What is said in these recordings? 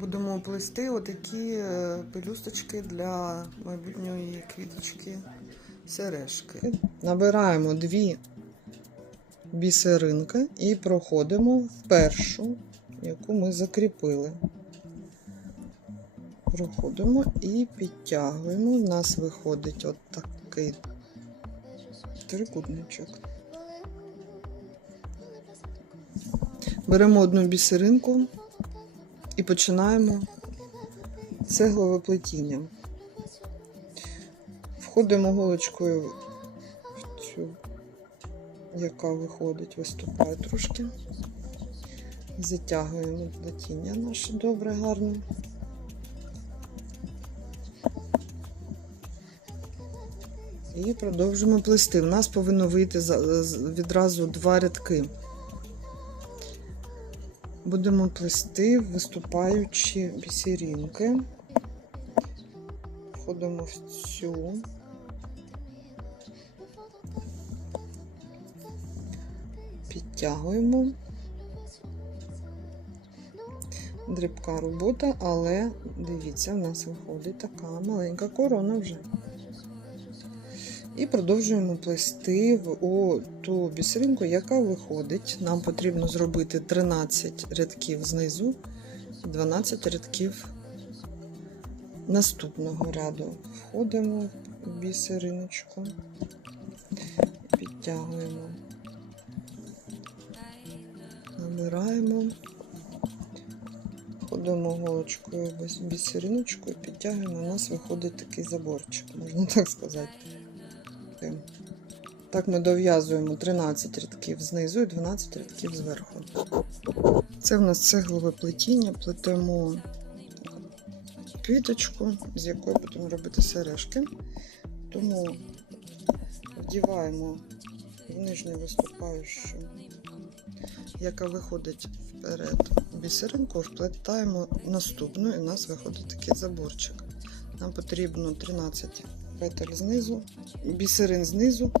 Будемо плести отакі е, пелюсточки для майбутньої квіточки сережки. Набираємо дві бісеринки і проходимо в першу, яку ми закріпили. Проходимо і підтягуємо. У нас виходить от такий трикутничок. Беремо одну бісеринку і починаємо цеглове плетіння. Входимо голочкою в цю, яка виходить, виступає трошки. Затягуємо плетіння наше добре, гарно. І продовжуємо плести. У нас повинно вийти відразу два рядки. Будемо плести, виступаючи бісерінки. Входимо в цю. Підтягуємо. Дрібка робота, але дивіться, в нас виходить така маленька корона вже. І продовжуємо плести в у ту бісеринку, яка виходить. Нам потрібно зробити 13 рядків знизу 12 рядків наступного ряду. Входимо в бісериночку, підтягуємо, набираємо, входимо голочкою в бісериночку і підтягуємо. У нас виходить такий заборчик, можна так сказати. Так ми дов'язуємо 13 рядків знизу і 12 рядків зверху. Це в нас цеглове плетіння, плетемо квіточку, з якої будемо робити сережки. Тому вдіваємо в нижню виступаючу, яка виходить вперед бісеринку, вплетаємо наступну, і у нас виходить такий заборчик. Нам потрібно 13 петель знизу, бісерин знизу.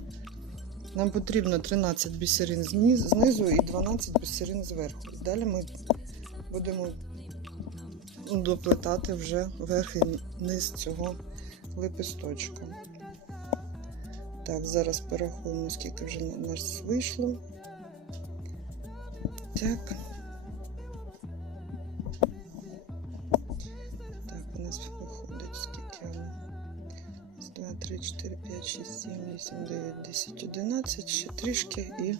Нам потрібно 13 бісерин знизу і 12 бісерин зверху. Далі ми будемо доплетати вже верх і низ цього лепесточка. Так, зараз порахуємо, скільки вже на нас вийшло. Так, 2, 3, 4, 5, 6, 7, 8, 9, 10, 11, ще трішки і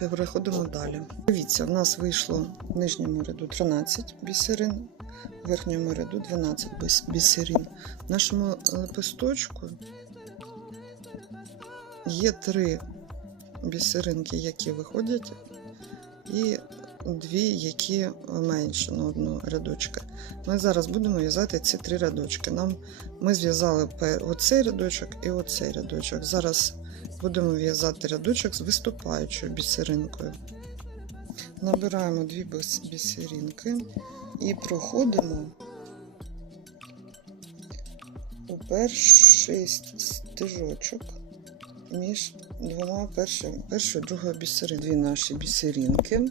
переходимо далі. Дивіться, в нас вийшло в нижньому ряду 13 бісерин, в верхньому ряду 12 бісерин. В нашому лепесточку є три бісеринки, які виходять, і дві, які менше на одну рядочка. Ми зараз будемо в'язати ці три рядочки. Нам ми зв'язали оцей рядочок і оцей рядочок. Зараз будемо в'язати рядочок з виступаючою бісеринкою. Набираємо дві біс- бісеринки і проходимо у перший стежочок між двома першою і другою бісеринкою. Дві наші бісеринки.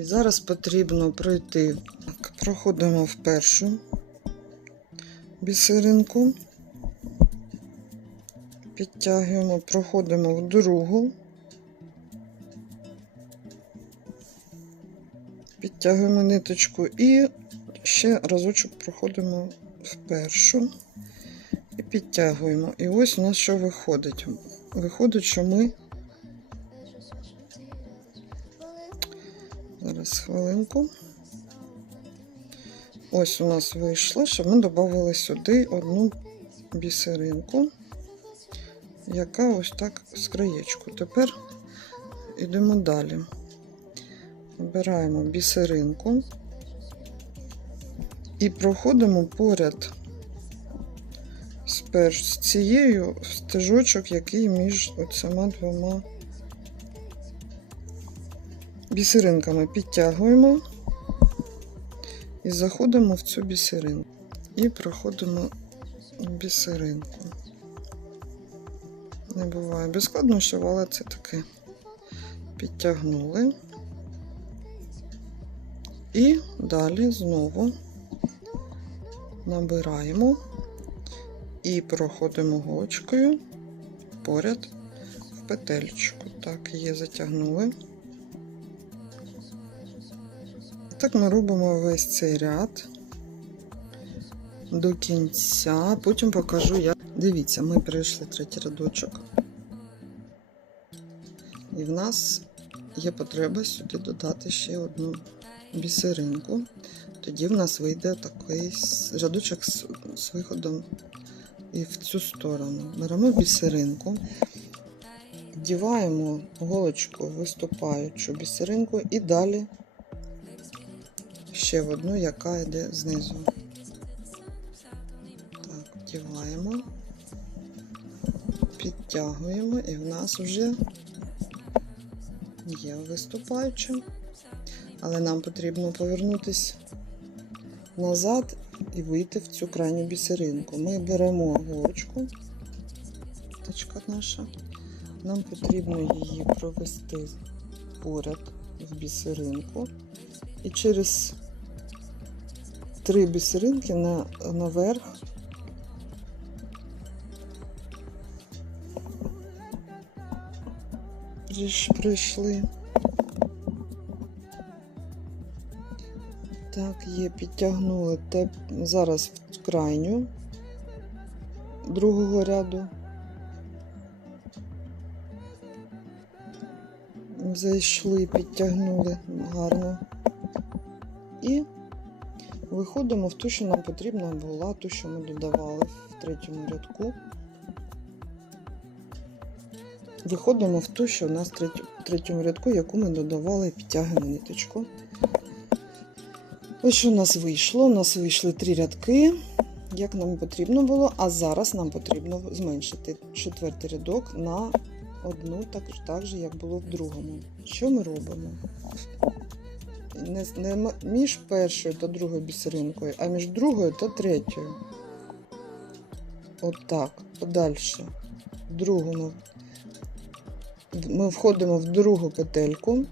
І зараз потрібно пройти. Проходимо в першу бісеринку, підтягуємо, проходимо в другу, підтягуємо ниточку і ще разочок проходимо в першу і підтягуємо. І ось у нас що виходить. Виходить, що ми Зараз хвилинку. Ось у нас вийшло, що ми додали сюди одну бісеринку, яка ось так з краєчку. Тепер йдемо далі. Обираємо бісеринку і проходимо поряд з, цією стежочок, який між оцима двома бісеринками підтягуємо і заходимо в цю бісеринку. І проходимо бісеринку. Не буває без складнощів, але це таке. Підтягнули. І далі знову набираємо і проходимо голочкою поряд в петельчику. Так, є, затягнули. Так ми робимо весь цей ряд до кінця. Потім покажу, як. Дивіться, ми прийшли третій рядочок. І в нас є потреба сюди додати ще одну бісеринку. Тоді в нас вийде такий рядочок з, з виходом і в цю сторону. Беремо бісеринку, вдіваємо голочку виступаючу бісеринку і далі ще в одну, яка йде знизу. Так, вдіваємо, підтягуємо, і в нас вже є виступаюча. Але нам потрібно повернутися назад і вийти в цю крайню бісеринку. Ми беремо голочку, точка наша. Нам потрібно її провести поряд в бісеринку. І через три бісеринки на, наверх прийшли. Так, є, підтягнули те зараз в крайню другого ряду. Зайшли, підтягнули гарно. І виходимо в ту, що нам потрібна була, ту, що ми додавали в третьому рядку. Виходимо в ту, що в нас в третьому рядку, яку ми додавали підтягуємо ниточку. Ось що у нас вийшло. У нас вийшли три рядки, як нам потрібно було, а зараз нам потрібно зменшити четвертий рядок на одну, так, так же, як було в другому. Що ми робимо? Не, не між першою та другою бісеринкою, а між другою та третьою. Отак, подальше. В другому. Ми входимо в другу петельку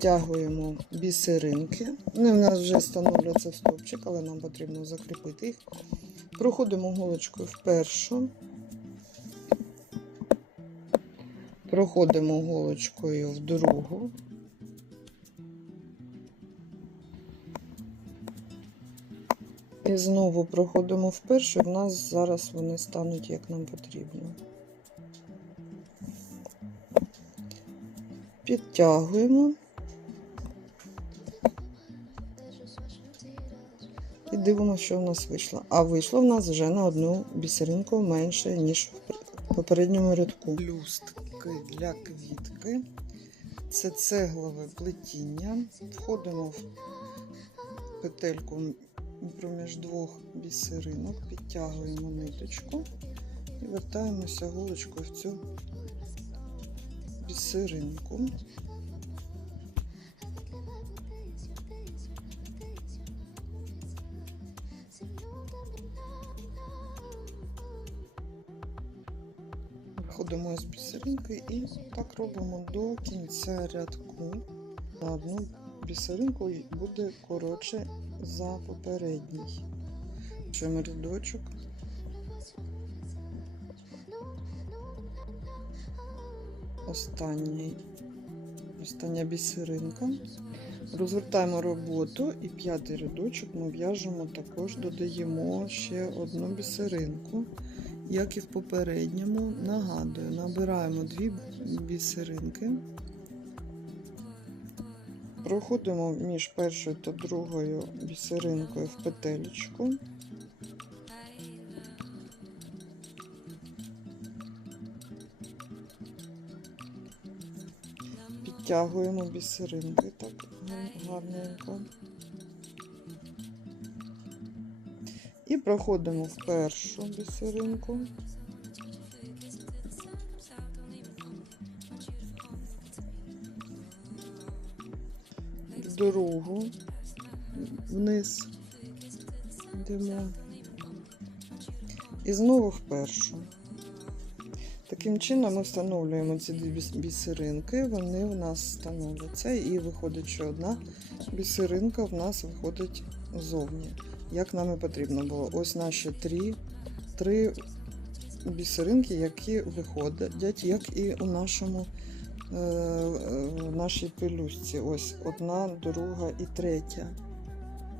підтягуємо бісеринки. Вони в нас вже встановлюються в стовпчик, але нам потрібно закріпити їх. Проходимо голочкою в першу. Проходимо голочкою в другу. І знову проходимо в першу, в нас зараз вони стануть як нам потрібно. Підтягуємо. І дивимося, що в нас вийшло. А вийшло в нас вже на одну бісеринку менше, ніж в попередньому рядку. Люстки для квітки. Це цеглове плетіння. Входимо в петельку проміж двох бісеринок, підтягуємо ниточку і вертаємося голочкою в цю бісеринку. Виходимо з бісеринки і так робимо до кінця рядку. На одну бісеринку буде коротше за попередній. Чуємо рядочок. Останній, остання бісеринка. Розвертаємо роботу і п'ятий рядочок ми в'яжемо також, додаємо ще одну бісеринку. Як і в попередньому, нагадую, набираємо дві бісеринки, проходимо між першою та другою бісеринкою в петелечку. Підтягуємо бісеринки так гарненько. І проходимо в першу бісеринку. В другу вниз йдемо. І знову в першу. Таким чином ми встановлюємо ці дві бісеринки, вони в нас встановляться, і виходить, що одна бісеринка в нас виходить зовні, як нам і потрібно було. Ось наші три, три бісеринки, які виходять, як і у нашому в нашій пелюстці. Ось одна, друга і третя.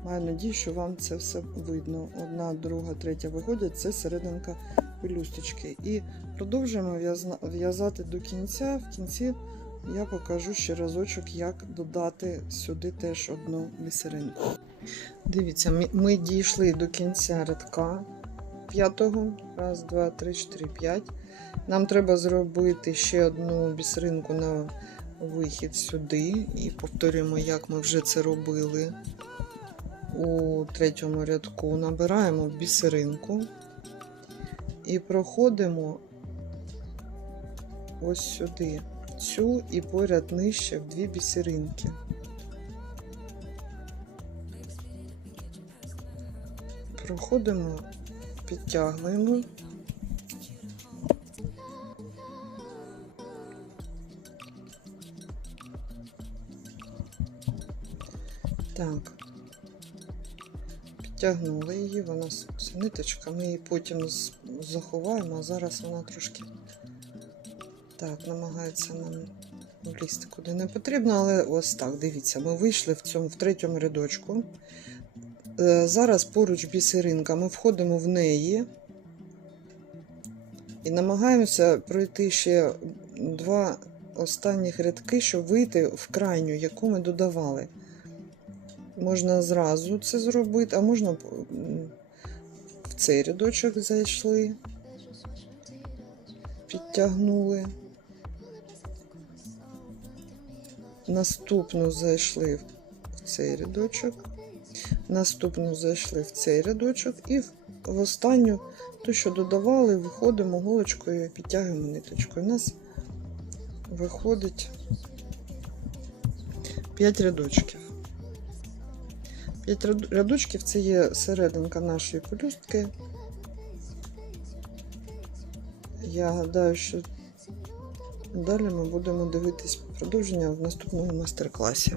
Маю надію, що вам це все видно. Одна, друга, третя виходять, це серединка пелюсточки. І продовжуємо в'язати до кінця. В кінці я покажу ще разочок, як додати сюди теж одну бісеринку. Дивіться, ми дійшли до кінця рядка п'ятого. Раз, два, три, чотири, п'ять. Нам треба зробити ще одну бісеринку на вихід сюди. І повторюємо, як ми вже це робили у третьому рядку. Набираємо бісеринку і проходимо ось сюди. Цю і поряд нижче в дві бісеринки. Проходимо, підтягуємо. Так. Підтягнули її, вона ниточка, ми її потім заховаємо, а зараз вона трошки так, намагається нам влізти куди не потрібно, але ось так, дивіться, ми вийшли в цьому в третьому рядочку. Е, Зараз поруч бісеринка, ми входимо в неї і намагаємося пройти ще два останніх рядки, щоб вийти в крайню, яку ми додавали. Можна зразу це зробити, а можна в цей рядочок зайшли, підтягнули. Наступну зайшли в цей рядочок. Наступну зайшли в цей рядочок і в, останню, ту, що додавали, виходимо голочкою і підтягуємо ниточкою. У нас виходить 5 рядочків. 5 рядочків це є серединка нашої пелюстки. Я гадаю, що далі ми будемо дивитись продовження в наступному майстер-класі.